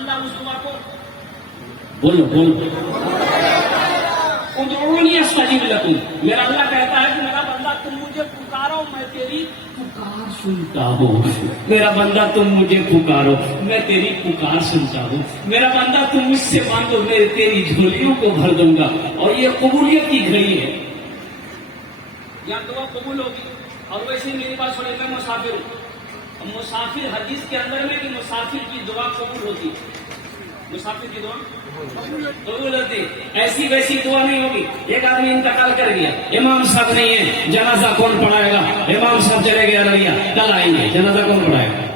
اللہ اس دعا کو بولو ادعونی استجب لکم. میرا اللہ کہتا ہے کہ میرا بندہ تم مجھے پکارو میں تیری پکار سنتا ہوں. میرا بندہ تم مجھے پکارو میں تیری پکار سنتا ہوں. میرا بندہ تم مجھ سے مانگو میں تیری جھولیوں کو بھر دوں گا. اور یہ قبولیت کی گھڑی ہے. یا دعا قبول ہوگی. اور ویسے میری بات سنیں میں مسافر ہوں. مسافر حدیث کے اندر میں کہ مسافر کی دعا قبول ہوتی. مسافر کی دعا قبول ہوتی. ایسی ویسی دعا نہیں ہوگی. ایک آدمی انتقال کر گیا, امام صاحب نہیں ہے, جنازہ کون پڑھائے گا؟ امام صاحب چلے گئے ارریا, کل آئیں گے, جنازہ کون پڑھائے گا؟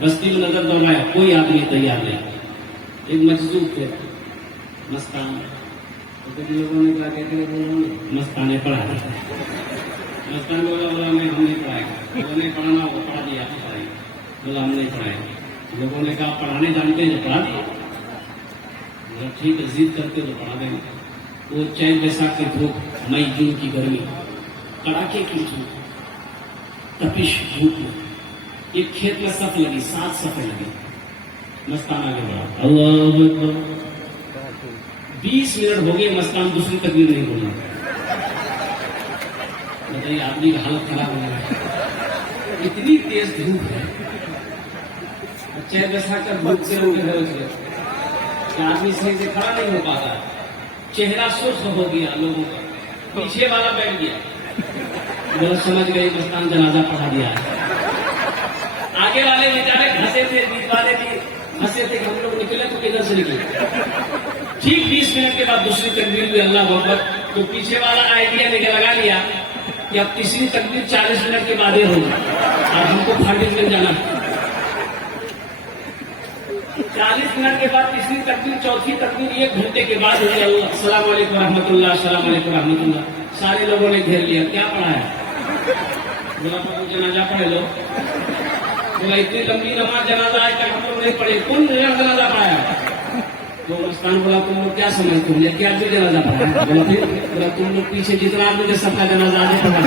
بستی میں نظر دوڑایا, کوئی آدمی تیار نہیں. ایک مجذوب تھے مستان, لوگوں نے کہا کہ مستانے پڑھا دیتا ہے. مستان بولا ہم نہیں پڑھائے گا. لوگوں نے پڑھانا ہوگا پڑھا دیا, بولا ہم نہیں پڑھائے گا. لوگوں نے کہا پڑھانے جانتے ہیں پڑھا دیا. ٹھیک ہے ضد کرتے تو پڑھا دیں گے. وہ چین بیساکھ کی دھوپ, مئی جون کی گرمی, کڑاکے کی دھوپ, تپش دھوپ میں ایک کھیت میں صف لگی, 7 صفیں لگی. مستان آگے بڑھا, اللہ اکبر. 20 منٹ ہو گئے, مستان دوسری تکبیر نہیں بولنا. بتائیے آدمی کا حالت خراب ہو گیا. اتنی تیز دھوپ ہے. چین بیساکھ کر دھوپ سے ہو گئے, آدمی صحیح سے کھڑا نہیں ہو پاتا. چہرہ سرخ ہو گیا لوگوں کا. پیچھے والا بیٹھ گیا. لوگ سمجھ گئے مستان جنازہ پڑھا دیا ہے. آگے والے بیچارے ہنسے تھے, بیچ والے بھی ہنسے تھے کہ ہم لوگ نکلے تو کدھر سے نکلے. ٹھیک 20 منٹ کے بعد دوسری تکبیر ہوئی, اللہ اکبر. تو پیچھے والا آئیڈیا لگا لیا کہ اب تیسری تکبیر 40 منٹ کے بعد ہی ہوگی اور ہم کو پھاٹک مل جانا. 40 منٹ کے بعد تیسری تکبیر, چوتھی تکبیر 1 گھنٹے کے بعد ہوئی. اللہ السلام علیکم رحمۃ اللہ, السلام علیکم رحمۃ اللہ. سارے لوگوں نے گھیر لیا, کیا پڑھا ہے؟ بولا جنازہ پڑھے لو. بولا اتنی لمبی نماز جنازہ آج تک ہم لوگ نہیں پڑھے, کون جنازہ پڑھایا؟ تو مستان بولا تم لوگ کیا سمجھتے ہو, کیا بھی جنازہ پڑھایا؟ بولا پھر بولا تم لوگ پیچھے جتنا آدمی سب کا جنازہ آگے پڑھا.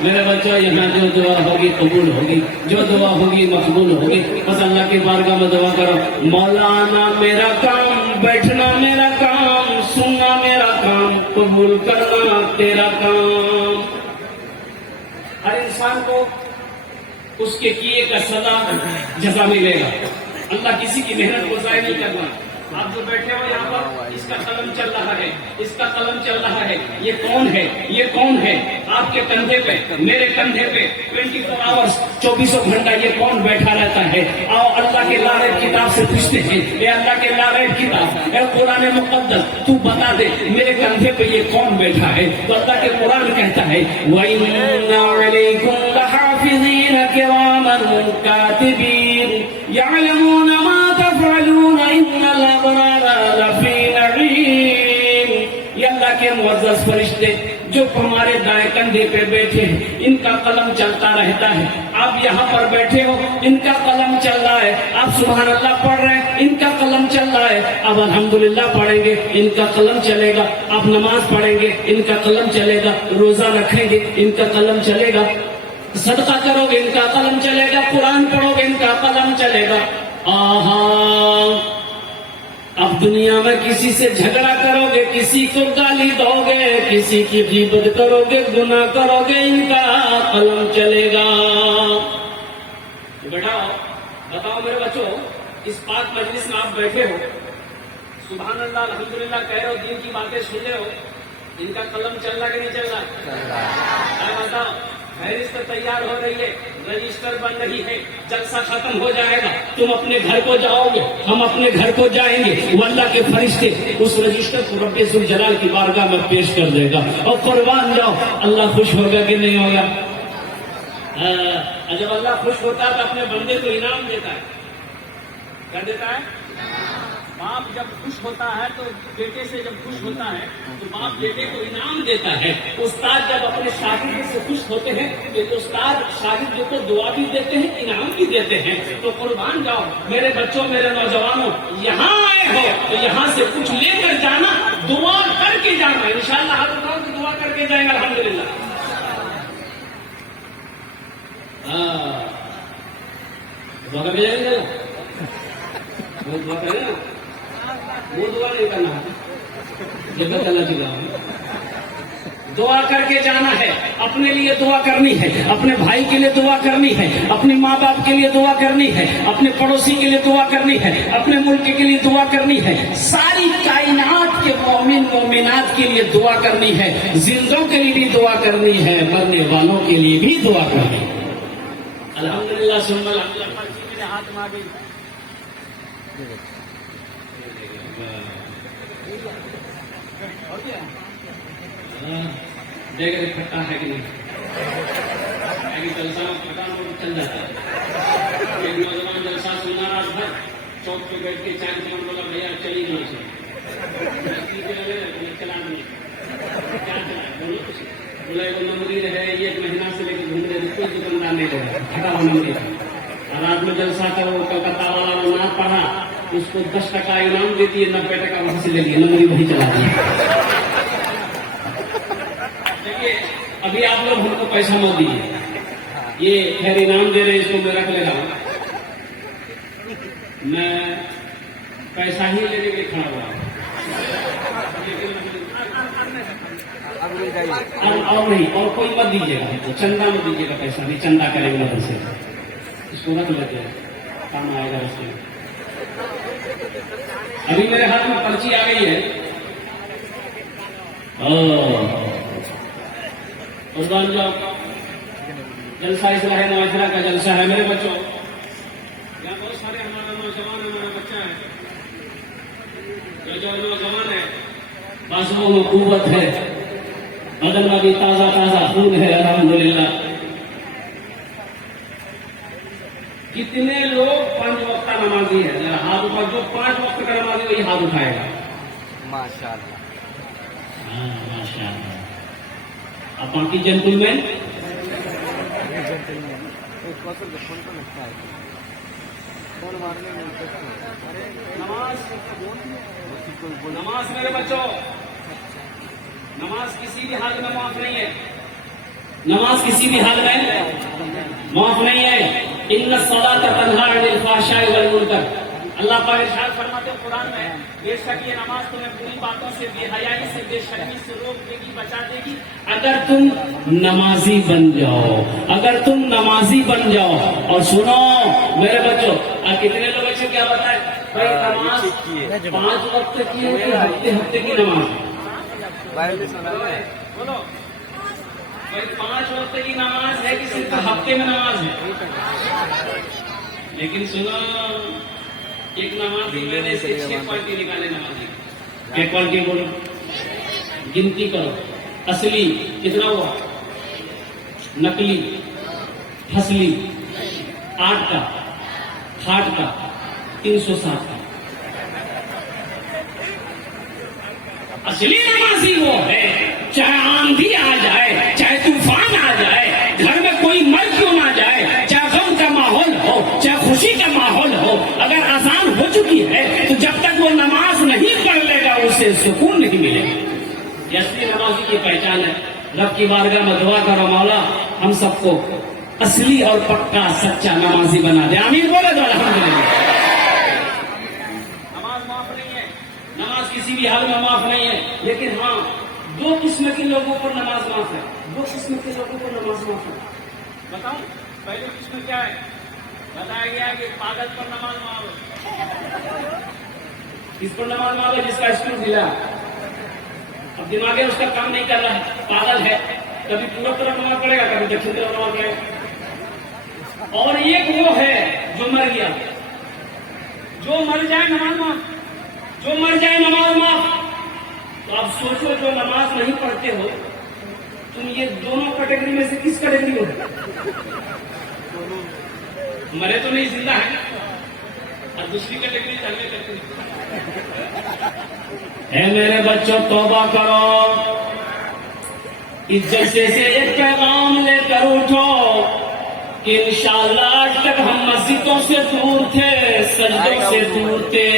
میرے بچوں یہاں جو دعا ہوگی قبول ہوگی, جو دعا ہوگی مقبول ہوگی. بس اللہ کے بارگاہ میں دعا کرو, مولانا میرا کام, بیٹھنا میرا کام, سننا میرا کام, قبول کرنا تیرا کام. ہر انسان کو اس کے کیے کا سزا جزا ملے گا. اللہ کسی کی محنت کو ضائع نہیں کرنا. آپ جو بیٹھے ہو یہاں پر, اس کا قلم چل رہا ہے, اس کا قلم چل رہا ہے. یہ کون ہے, یہ کون ہے؟ آپ کے کندھے پہ, میرے کندھے پہ 24 آورس 24 گھنٹہ یہ کون بیٹھا رہتا ہے؟ آؤ اللہ کے لارب کتاب سے پوچھتے ہیں, اے اللہ کے لارب کتاب, اے قرآن مقدس, تو بتا دے میرے کندھے پہ یہ کون بیٹھا ہے؟ تو اللہ کے قرآن کہتا ہے وَإِنَّ عَلَيْكُمْ لَحَافِظِينَ كِرَامًا كَاتِبِينَ يَعْلَمُونَ مَا تَفْعَلُونَ إِنَّ الْأَبْرَارَ لَفِي نَعِيمٍ. یہ اللہ کے معزز فرشتے جو ہمارے دائیں کندھے پہ بیٹھے ہیں, ان کا قلم چلتا رہتا ہے. آپ یہاں پر بیٹھے ہو, ان کا قلم چل رہا ہے. آپ سبحان اللہ پڑھ رہے ہیں, ان کا قلم چل رہا ہے. آپ الحمدللہ پڑھیں گے, ان کا قلم چلے گا. آپ نماز پڑھیں گے, ان کا قلم چلے گا. روزہ رکھیں گے, ان کا قلم چلے گا. صدقہ کرو گے, ان کا قلم چلے گا. قرآن پڑھو گے, ان کا قلم چلے گا. اب دنیا میں کسی سے جھگڑا کرو گے, کسی کو گالی دو گے, کسی کی غیبت کرو گے, گناہ کرو گے, ان کا قلم چلے گا. بیٹا بتاؤ میرے بچوں, اس پاک مجلس میں آپ بیٹھے ہو, سبحان اللہ الحمدللہ کہہ رہے ہو, دین کی باتیں سن رہے ہو, ان کا قلم چل رہا کہ نہیں چل رہا؟ بتاؤ, فہرست تیار ہو رہی ہے, رجسٹر بن رہی ہے, جلسہ ختم ہو جائے گا, تم اپنے گھر کو جاؤ گے, ہم اپنے گھر کو جائیں گے. وہ اللہ کے فرشتے اس رجسٹر کو رب ذوالجلال کی بارگاہ میں پیش کر دے گا. اور قربان جاؤ, اللہ خوش ہوگا کہ نہیں ہوگا؟ جب اللہ خوش ہوتا ہے تو اپنے بندے کو انعام دیتا ہے. کیا دیتا ہے؟ باپ جب خوش ہوتا ہے تو بیٹے سے جب خوش ہوتا ہے تو باپ بیٹے کو انعام دیتا ہے. استاد جب اپنے شاگرد سے خوش ہوتے ہیں تو استاد شاگرد کو دعا بھی دیتے ہیں, انعام بھی دیتے ہیں. تو قربان جاؤ میرے بچوں, میرے نوجوانوں, یہاں آئے ہو تو یہاں سے کچھ لے کر جانا, دعا کر کے جانا. انشاءاللہ ہر دعا کی دعا کر کے جائیں گے الحمدللہ. دعا کر جائے گا وہ دعا کرے نا وہ دعا نہیں کرنا جب اللہ کی دعا کر کے جانا ہے. اپنے لیے دعا کرنی ہے, اپنے بھائی کے لیے دعا کرنی ہے, اپنے ماں باپ کے لیے دعا کرنی ہے, اپنے پڑوسی کے لیے دعا کرنی ہے, اپنے ملک کے لیے دعا کرنی ہے, ساری کائنات کے مومن مومنات کے لیے دعا کرنی ہے, زندوں کے لیے بھی دعا کرنی ہے, مرنے والوں کے لیے بھی دعا کرنی ہے. الحمدللہ ثم الحمدللہ. میرے ہاتھ میں آ گئی دیکھ رہے کھٹا ہے کہ نہیں جلسہ پٹان کو چل جاتا ہے. ایک نوجوان جلسہ سنا رات بھر چوک پہ بیٹھ کے چائے دکان بولا بھیا چلی نہیں چلا نہیں کیا چلا بولا ایک نمبر ہے یہ ایک مہینہ سے لے کے گھوم رہے کوئی دکاندار نہیں رہا کھڑا ہوا نمبر اور رات میں جلسہ کا وہ کلکتہ والا نہ پڑھا اس کو 10% انعام دیتی ہے 90% وہاں سے لے لیے نمبر وہی چلا دیا. ابھی آپ لوگ ہم کو پیسہ مت دیجیے, یہ خیر انعام دے رہے اس کو میں رکھ لے رہا ہوں, میں پیسہ ہی لینے کے لیے کھڑا ہوا اور نہیں اور کوئی مت دیجیے گا, چندہ مت دیجیے گا, پیسہ نہیں چندہ کریں گے مدد سے اس کو رکھ لیتے ہیں کام آئے گا اس میں. ابھی میرے ہاتھ میں پرچی آ گئی ہے قربان جاؤ جلسہ اصلاح معاشرہ کا جلسہ ہے میرے بچوں. یہاں بہت سارے ہمارے نوجوان ہمارا بچہ ہے جو نوجوان ہے بازوؤں میں قوت ہے, بدن میں بھی تازہ تازہ خون ہے الحمدللہ. کتنے لوگ 5 وقت کا نمازی ہے ذرا ہاتھ اٹھا, جو 5 وقت کا نمازی وہی ہاتھ اٹھائے گا. ماشاءاللہ ماشاءاللہ. اب باقی جنتل مین نماز میرے بچوں نماز کسی بھی حال میں معاف نہیں ہے, نماز کسی بھی حال میں معاف نہیں ہے. ان الصلاۃ تنہی عن الفحشاء والمنکر, اللہ پاک ارشاد فرماتے ہیں قرآن میں بے شک یہ نماز تمہیں بری باتوں سے, بے حیائی سے, بے شرمی سے روک دے گی, بچا دے گی اگر تم نمازی بن جاؤ, اگر تم نمازی بن جاؤ. اور سنو میرے بچوں, کتنے لوگ بچے کیا بتائے بھائی نماز 5 وقت کی ہے کہ ہفتے ہفتے کی نماز بولو بھائی 5 وقت کی نماز ہے کہ صرف ہفتے میں نماز ہے. لیکن سنو ایک نمازی میں نے سے 6 کوالٹی نکالے نمازی. کیا کوالٹی بولو گنتی کرو. اصلی کتنا ہوا, نقلی, فصلی 8 کا, کھاٹ کا 360 کا. اصلی نمازی وہ ہے چاہے آندھی آ جائے, چاہے طوفان آ جائے, گھر میں کوئی مر کیوں نہ جائے, چاہے غم کا ماحول ہو, چاہے خوشی کا ماحول ہو, اگر اذان ہو چکی ہے تو جب تک وہ نماز نہیں پڑھ لے گا اسے سکون نہیں ملے گا. یہ اصلی نمازی کی پہچان ہے. رب کی بارگاہ میں دعا کرو مولا ہم سب کو اصلی اور پکا سچا نمازی بنا دے. آمین بولے تو الحمدللہ. نماز معاف نہیں ہے, نماز کسی بھی حال میں معاف نہیں ہے. لیکن ہاں 2 قسم کے لوگوں پر نماز معاف ہے, 2 قسم کے لوگوں پر نماز معاف ہے. بتاؤں پہلی قسم کیا ہے؟ بتایا گیا کہ پاگل پر نماز معاف ہے. اس پر نماز معاف ہے جس کا اسکول ڈھیلا, اب دماغ اس کا کام نہیں کر رہا ہے, پاگل ہے, کبھی پورا طرف نماز پڑے گا, کبھی دکشن طرف نماز پڑے گا. اور ایک وہ ہے جو مر گیا, جو مر جائے نماز معاف, جو مر جائے نماز معاف. تو اب سوچو جو نماز نہیں پڑھتے ہو تم, یہ دونوں کیٹیگری میں سے کس کیٹیگری ہو؟ مرے تو نہیں, زندہ ہے, اور دوسری کیٹیگری چلنے کرتی ہے. میرے بچوں توبہ کرو, اس جلسے سے ایک پیغام لے کر اٹھو کہ انشاءاللہ آج تک ہم مسجدوں سے دور تھے, سجدوں سے دور تھے,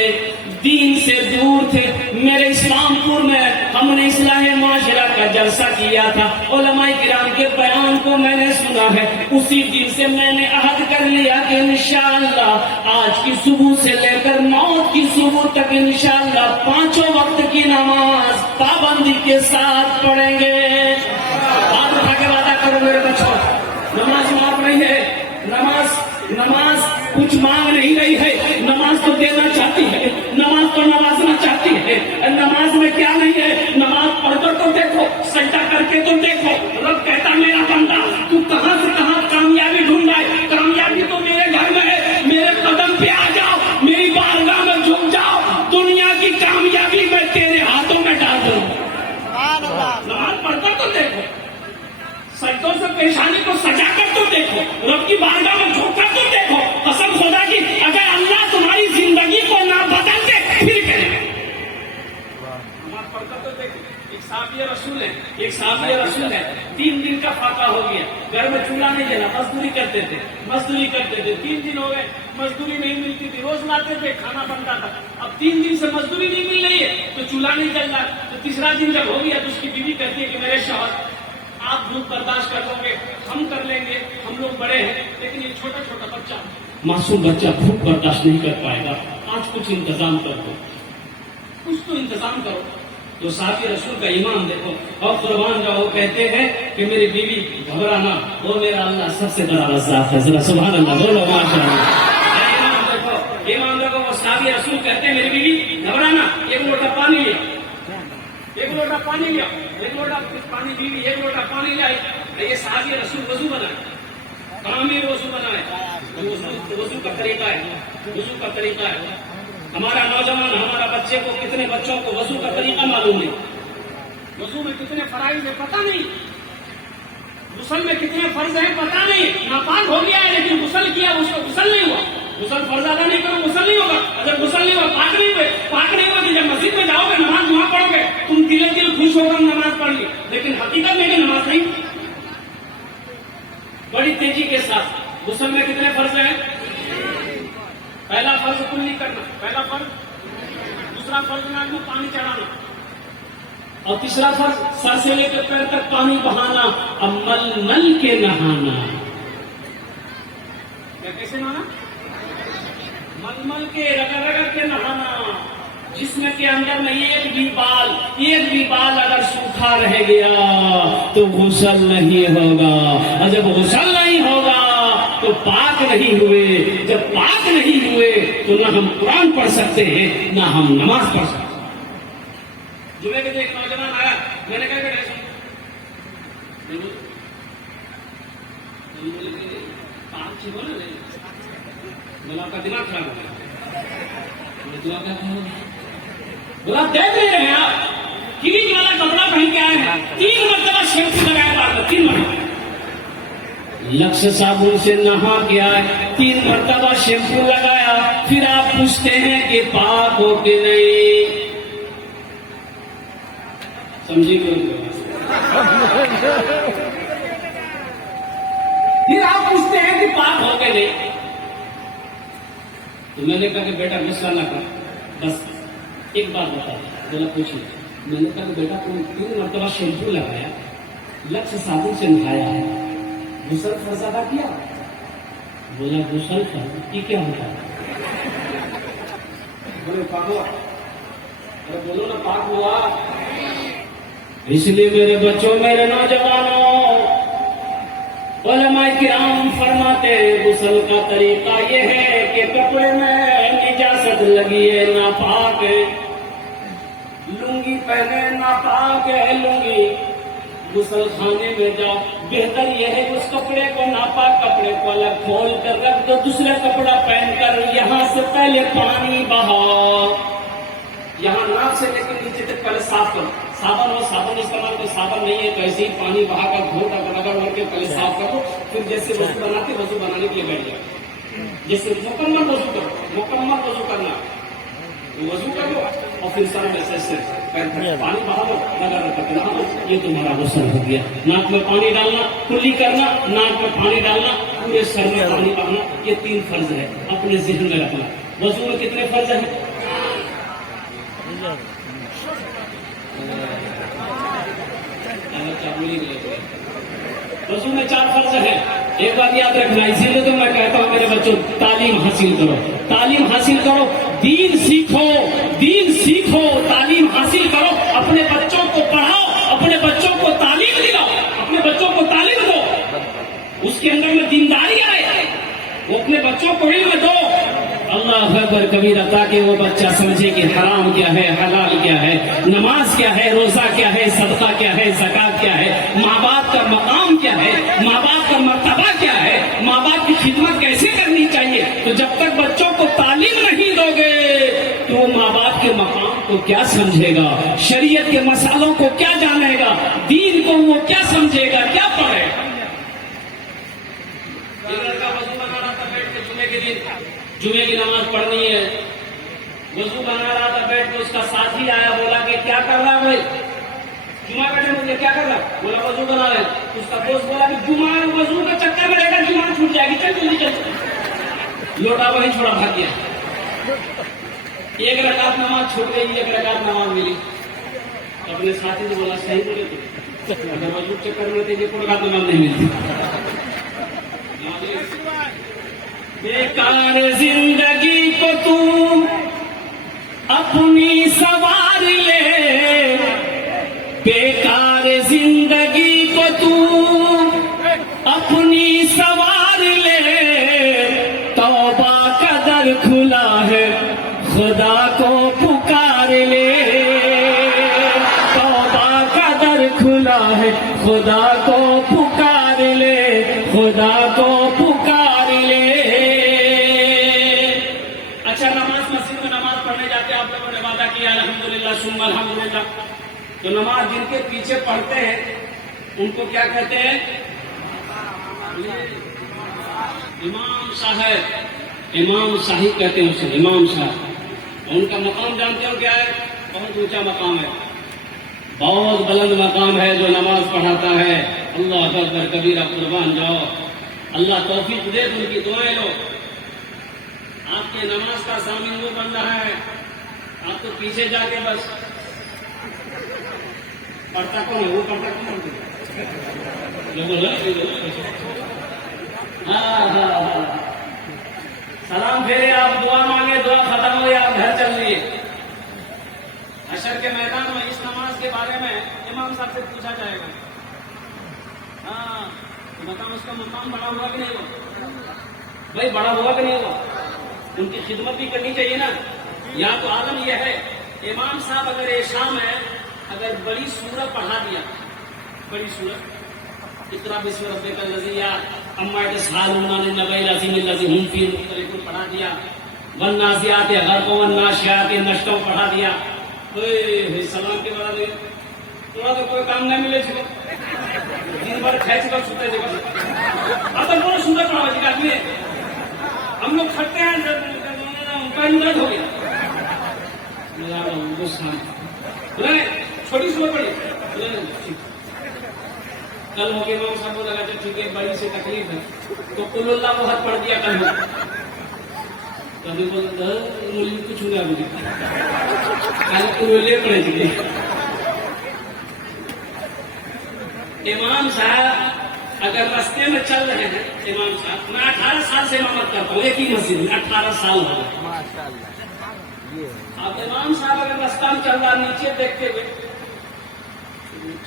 دین سے دور تھے. میرے اسلام پور میں ہم نے اصلاح معاشرہ کا جلسہ کیا تھا. علماء کرام کے بیان کو میں نے سنا ہے. اسی دن سے میں نے عہد کر لیا کہ انشاءاللہ آج کی صبح سے لے کر موت کی صبح تک انشاءاللہ 5 وقت کی نماز پابندی کے ساتھ پڑھیں گے. ہاتھ اٹھا کے وعدہ کرو میرے بچوں. نماز معاف نہیں ہے. نماز کچھ مانگ نہیں رہی ہے. نماز تو دینا چاہتی ہے. نماز تو نوازنا چاہتی ہے. نماز میں کیا نہیں ہے. نماز پڑھ کر تو دیکھو, سجدہ کر کے تو دیکھو. رب کہتا میرا بندہ تو کہاں سے کہاں کامیابی ڈھونڈا ہے. کامیابی تو میرے گھر میں ہے. میرے قدم پہ آ جاؤ, میری بارگاہ میں جھک جاؤ. دنیا کی کامیابی میں تیرے ہاتھوں میں ڈال دوں. نماز پڑھ کر تو دیکھو, سجدوں سے پیشانی کو سجا کر تو دیکھو, رب کی بارگاہ میں جھک کر تو دیکھو. قسم خدا کی اگر اللہ تمہاری زندگی کو نہ بدل دے پھر کرے. نماز پڑھ کر تو دیکھو. ایک صحابی رسول ہے 3 دن کا فاقہ ہو گیا. گھر میں چولہا نہیں جلا, مزدوری کرتے تھے. 3 دن ہو گئے, مزدوری نہیں ملتی تھی. روز لاتے تھے, کھانا بنتا تھا. اب 3 دن سے مزدوری نہیں مل رہی ہے تو چولہا نہیں جل رہا. تو تیسرا دن جب ہو گیا تو اس کی بیوی کہتی ہے کہ میرے شوہر آپ دودھ برداشت کر لو گے, ہم کر لیں گے, ہم لوگ بڑے ہیں, لیکن ایک چھوٹا چھوٹا بچہ, معصوم بچہ بھوک برداشت نہیں کر پائے گا. آج کچھ انتظام کر دو, کچھ تو انتظام کرو. تو صحابی رسول کا ایمان دیکھو. اور قربان جاؤ, کہتے ہیں کہ میری بیوی گھبرانا, وہ میرا اللہ سب سے بڑا رزاق ہے. ذرا سبحان اللہ بولو ماشاء اللہ. ایمان دیکھو, وہ صحابی رسول کہتے ہیں میری بیوی گھبرانا, ایک لوٹا پانی لیا, ایک لوٹا پانی لیا, ایک لوٹا پانی بیوی ایک لوٹا پانی لائی. یہ صحابی رسول وضو بنائے, کامل وضو بنائے. وضو کا طریقہ ہے, وضو کا طریقہ ہے. ہمارا نوجوان, ہمارا بچے کو, کتنے بچوں کو وضو کا طریقہ معلوم نہیں. وضو میں کتنے فرائض ہیں پتہ نہیں, غسل میں کتنے فرض ہیں پتہ نہیں. ناپاک ہو گیا ہے لیکن غسل کیا, اس کو غسل نہیں ہوا. غسل فرض ادا نہیں کرو, غسل نہیں ہوگا. اگر غسل نہیں ہوا, پاک نہیں ہوئے. پاک نہیں ہوا کہ جب مسجد میں جاؤ گے, نماز وہاں پڑھو گے, تم دل خوش ہو کر نماز پڑھ لی, لیکن حقیقت میں نماز نہیں. بڑی تیزی کے ساتھ غسل میں کتنے فرض ہیں. پہلا فرض کلی کرنا, پہلا فرض. دوسرا فرض ناک میں پانی چڑھانا, اور تیسرا فرض سر سے لے کر پیر تک پانی بہانا. اب مل کے نہانا. کیسے نہانا؟ مل کے, رگڑ کے نہانا, جسم کے اندر میں ایک بھی بال اگر سوکھا رہ گیا تو غسل نہیں ہوگا. اور جب غسل نہیں ہوگا تو پاک نہیں ہوئے. جب پاک نہیں ہوئے تو نہ ہم قرآن پڑھ سکتے ہیں, نہ ہم نماز پڑھ سکتے ہیں. جمعے کے دن ایک نوجوان آیا, میں نے کہا کہ آپ کا دماغ خراب ہو گیا. بولا دیکھ نہیں رہے آپ, کلیج والا کپڑا پہن کے آئے ہیں, 3 مرتبہ شیمپو لگایا بعد میں, 3 مرتبہ لکس صابن سے نہا کے آئے, 3 مرتبہ شیمپو لگایا. پھر آپ پوچھتے ہیں کہ پاک ہو کہ نہیں. سمجھی کیوں؟ پھر آپ پوچھتے ہیں کہ پاک ہو کہ نہیں. تو میں نے کہا کہ بیٹا غصہ نہ کر, بس ایک بات بتا. بولا پوچھیے. میں نے کہا کہ بیٹا تم 3 مرتبہ شیمپو لگایا, لکس صابن سے نہایا ہے, غسل فرض ادا کیا. بولا غسل فرض یہ کیا ہوتا ہے؟ بولے پاک ہوا. ارے بولو نا پاک ہوا. اس لیے میرے بچوں, میرے نوجوانوں, علماء کرام فرماتے ہیں غسل کا طریقہ یہ ہے کہ کپڑے میں نجاست لگی ہے, ناپاک ہے. لنگی پہنے, ناپاک ہے لنگی. غسل خانے میں جاؤ, بہتر یہ ہے اس کپڑے کو, ناپاک کپڑے کو الگ کھول کر رکھ دو, دوسرا کپڑا پہن کر یہاں سے پہلے پانی بہاؤ. یہاں ناک سے لے کے نیچے تک پہلے صاف کرو. صابن استعمال کرو, صابن نہیں ہے تو ایسے ہی پانی بہا کر گھوٹ رگڑ کے پہلے صاف کرو. پھر جیسے وضو بناتے وضو بنانے کے لیے بیٹھ جاؤ. جیسے مکمل وضو کرو, مکمل وضو کرنا, وضو کر لو اور پھر سر میں سے پانی بہا لو, لگا لو, یہ تمہارا غسل ہو گیا. ناک میں پانی ڈالنا, کلی کرنا, ناک میں پانی ڈالنا, پورے سر میں پانی بہانا. یہ 3 فرض ہے, اپنے ذہن میں رکھنا. وضو میں کتنے فرض ہیں؟ رسول میں 4 فرض ہیں. ایک بات یاد رکھنا، اسی لیے تو میں کہتا ہوں میرے بچوں تعلیم حاصل کرو، تعلیم حاصل کرو، دین سیکھو، دین سیکھو، تعلیم حاصل کرو، اپنے بچوں کو پڑھاؤ، اپنے بچوں کو تعلیم دلاؤ، اپنے بچوں کو تعلیم دو، اس کے اندر میں دینداری آئے، وہ اپنے بچوں کو علم دو. اللہ اکبر کبیرہ، تاکہ وہ بچہ سمجھے کہ حرام کیا ہے، حلال کیا ہے، نماز کیا ہے، روزہ کیا ہے، صدقہ کیا ہے، زکات کیا ہے، ماں باپ کا مقام کیا ہے، ماں باپ کا مرتبہ کیا ہے، ماں باپ کی خدمت کیسے کرنی چاہیے. تو جب تک بچوں کو تعلیم نہیں دو گے تو وہ ماں باپ کے مقام کو کیا سمجھے گا، شریعت کے مسائلوں کو کیا جانے گا، دین کو وہ کیا سمجھے گا، کیا پڑھے گا. جمعے کی نماز پڑھنی ہے، وضو بنا رہا تھا، بیٹھ کے اس کا ساتھی آیا، بولا کہ کیا کر رہا بھائی، جمعہ کا ٹائم مجھے کیا کر رہا، بولا وضو بنا رہے. اس کا دوست بولا کہ جمعہ وضو کے چکر میں رہے گا، جمعہ چھوٹ جائے گی، چل جلدی چل. لوٹا وہیں چھوڑا بھاگ گیا. ایک رکعت نماز چھوٹ گئی، ایک رکعت نماز ملی. اپنے ساتھی سے بولا صحیح بولے تو اگر وضو چکر میں تھے کوئی رکعت نماز نہیں ملتی. بیکار زندگی کو تو اپنی سوار لے، بیکار زندگی کو تو اپنی سوار لے، توبہ کا در کھلا ہے خدا کو پکار لے، توبہ کا در کھلا ہے خدا کو پکار لے، خدا کو پکار لے. الحمدللہ ثم الحمدللہ. تو نماز جن کے پیچھے پڑھتے ہیں ان کو کیا کہتے ہیں؟ امام صاحب، امام صاحب کہتے ہیں اسے، امام صاحب. ان کا مقام جانتے ہو کیا ہے؟ بہت اونچا مقام ہے، بہت بلند مقام ہے جو نماز پڑھاتا ہے. اللہ اکبر کبیرہ، قربان جاؤ. اللہ توفیق دے، ان کی دعائیں لو. آپ کے نماز کا ضامن وہ بن رہا ہے، آپ تو پیچھے جا کے بس پڑھتا کون ہے، وہ پڑھتا کون ہے. سلام پھیرے، آپ دعا مانگے، دعا ختم ہوئی، آپ گھر چل لیے. حشر کے میدان میں اس نماز کے بارے میں امام صاحب سے پوچھا جائے گا. ہاں بتاؤ، اس کا مقام بڑا ہوا کہ نہیں ہوا؟ بھائی بڑا ہوا کہ نہیں ہوا؟ ان کی خدمت بھی کرنی چاہیے نا. یا تو عالم یہ ہے، امام صاحب اگر شام ہے، اگر بڑی سورت پڑھا دیا، بڑی سورت اقرا بسم ربک الذی، یا اما یتساءلون عن النبأ العظیم الذی هم فیہ مختلفون پڑھا دیا، والنازعات غرقا والناشئات نشطا پڑھا دیا. سلام کے بعد تھوڑا تو کوئی کام نہیں ملے چھو، دن بھر کھینچ کر سوتے جگہ. اب تو بہت سندر پڑھا جی آدمی ہے. ہم لوگ کھڑتے ہیں، درد ہو گیا، چھوٹی سو پڑی. کل ہو گیا، امام صاحب کو لگا ٹھیک ہے بڑی سے تکلیف ہے تو قل اللہ کو حد پڑھ دیا. کل کبھی بولتا مجھے کچھ ہوا، مجھے کل کلولے پڑے چکے. امام صاحب اگر راستے میں چل رہے ہیں، امام صاحب، میں 18 سال سے امامت کرتا ہوں ایک ہی مسجد میں، 18 سال ہو گئے. اب امام صاحب اگر راستہ میں چل رہا، نیچے دیکھتے ہوئے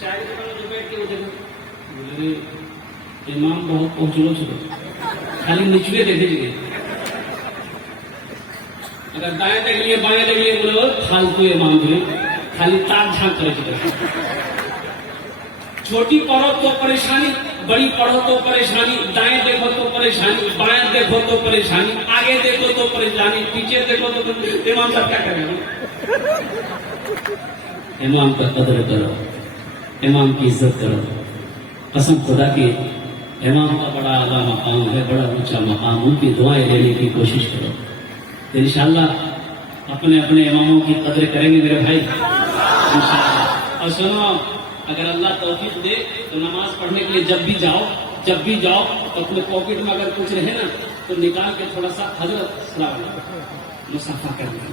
چائے کے بارے جو بیٹھ کے وہ دیکھو، امام بہت پہنچلو چلو، خالی نیچوے دیکھے جگہ. اگر دائیں دیکھ لیے، بائیں دیکھ لیے، بولے پھالتو امام جو خالی تاک جھانک کر چکے. چھوٹی پڑھو تو پریشانی، بڑی پڑھو تو پریشانی، دائیں دیکھو تو پریشانی، بائیں دیکھو تو پریشانی، آگے دیکھو تو پریشانی، پیچھے دیکھو تو امام صاحب کیا کریں گے؟ امام کا قدر کرو، امام کی عزت کرو. قسم خدا کی، امام کا بڑا اعلیٰ مقام ہے، بڑا اونچا مقام. ان کی دعائیں لینے کی کوشش کرو، انشاءاللہ اپنے اپنے اماموں کی قدر کریں گے میرے بھائی انشاءاللہ. اور سنو، اگر اللہ توفیق دے تو نماز پڑھنے کے لیے جب بھی جاؤ تو اپنے پاکٹ میں اگر کچھ رہے نا تو نکال کے تھوڑا سا حضرت السلام علیکم مصافحہ کر لیں.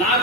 1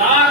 1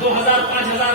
2000, 5000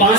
5